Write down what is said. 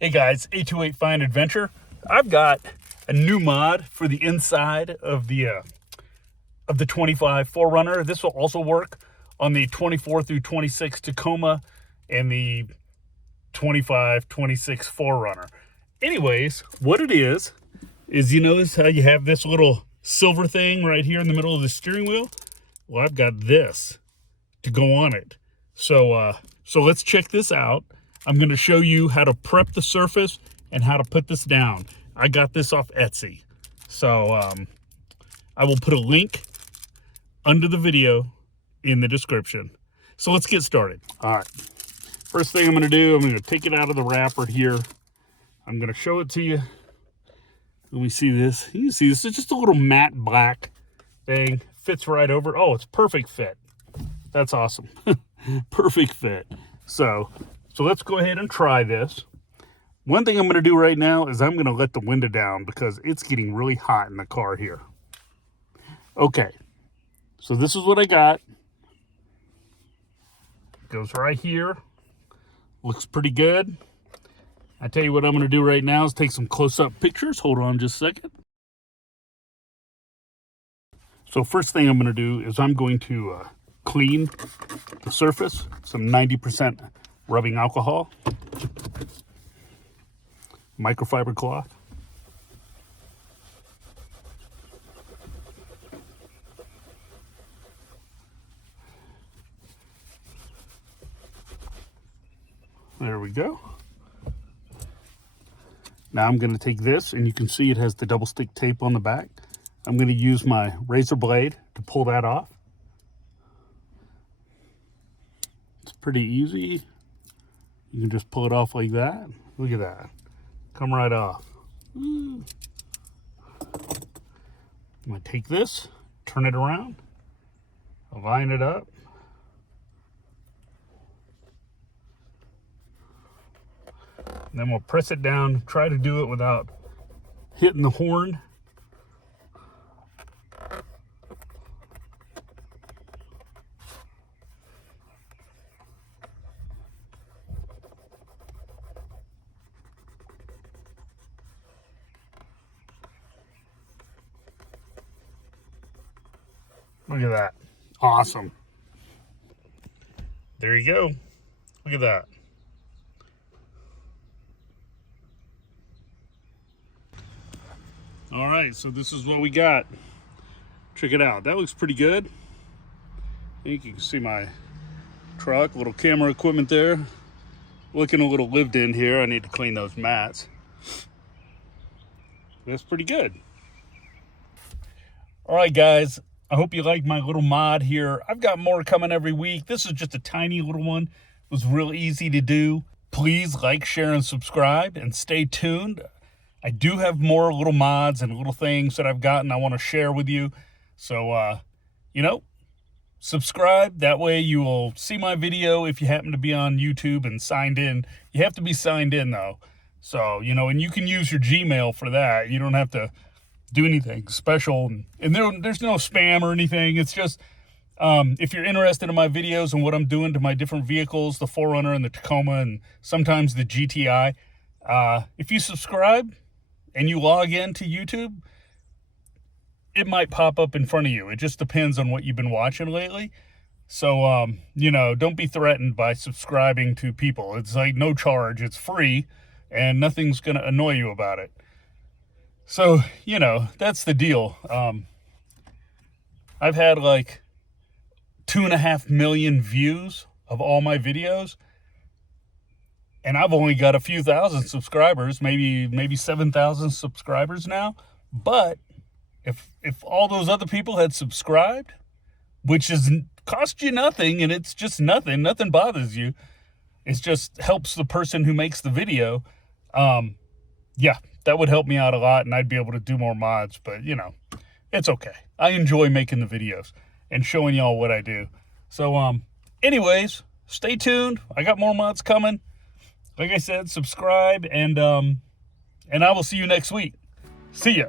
Hey guys, 828 Fine Adventure. I've got a new mod for the inside of the 25 4Runner. This will also work on the 24 through 26 Tacoma and the 25, 26 4Runner. Anyways, what it is you notice how you have this little silver thing right here in the middle of the steering wheel? Well, I've got this to go on it. So let's check this out. I'm going to show you how to prep the surface and how to put this down. I got this off Etsy. So I will put a link under the video in the description. So let's get started. All right. First thing I'm going to do, I'm going to take it out of the wrapper here. I'm going to show it to you. Let me see this. You can see this is just a little matte black thing. Fits right over. Oh, it's perfect fit. That's awesome. Perfect fit. So let's go ahead and try this. One thing I'm going to do right now is I'm going to let the window down because it's getting really hot in the car here. Okay, so this is what I got. Goes right here. Looks pretty good. I tell you what I'm going to do right now is take some close-up pictures. Hold on just a second. So first thing I'm going to do is I'm going to clean the surface, some 90% rubbing alcohol, microfiber cloth, there we go. Now I'm going to take this, and you can see it has the double stick tape on the back. I'm going to use my razor blade to pull that off. It's pretty easy. You can just pull it off like that. Look at that. Come right off. I'm going to take this, turn it around, line it up. And then we'll press it down. Try to do it without hitting the horn. Look at that. Awesome. There you go. Look at that. All right, so this is what we got. Check it out. That looks pretty good. I think you can see my truck, little camera equipment there. Looking a little lived in here. I need to clean those mats. That's pretty good. All right, guys. I hope you like my little mod here. I've got more coming every week. This is just a tiny little one. It was real easy to do. Please like, share, and subscribe, and stay tuned. I do have more little mods and little things that I've gotten I want to share with you. So, subscribe. That way you will see my video if you happen to be on YouTube and signed in. You have to be signed in, though. So, and you can use your Gmail for that. You don't have to do anything special, and there's no spam or anything. It's just if you're interested in my videos and what I'm doing to my different vehicles, the 4Runner and the Tacoma and sometimes the GTI, if you subscribe and you log in to YouTube, it might pop up in front of you. It just depends on what you've been watching lately. So don't be threatened by subscribing to people. It's like no charge, it's free, and nothing's gonna annoy you about it. So, that's the deal. I've had like 2.5 million views of all my videos, and I've only got a few thousand subscribers, maybe 7,000 subscribers now. But if all those other people had subscribed, which is cost you nothing, and it's just nothing bothers you. It just helps the person who makes the video. That would help me out a lot, and I'd be able to do more mods, but it's okay. I enjoy making the videos and showing y'all what I do. So, anyways, stay tuned. I got more mods coming. Like I said, subscribe, and I will see you next week. See ya.